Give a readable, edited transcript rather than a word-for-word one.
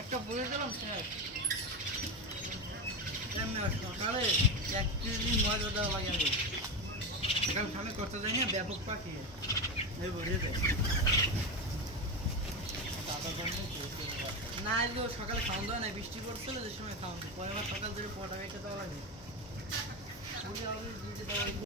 একটা বলে দিলাম স্যার সকালে 1 কেজি ময়দা দেওয়া লাগে আমি সকাল খানে করতে যাই না ব্যাপক পাখি এই বুঝে যায় না আজকে সকালে খাওয়ান দেওয়া নাই বৃষ্টি পড়ছিল যে সময় খাওয়ান পরে আবার সকাল ধরে পটা খাইতে দেওয়া লাগে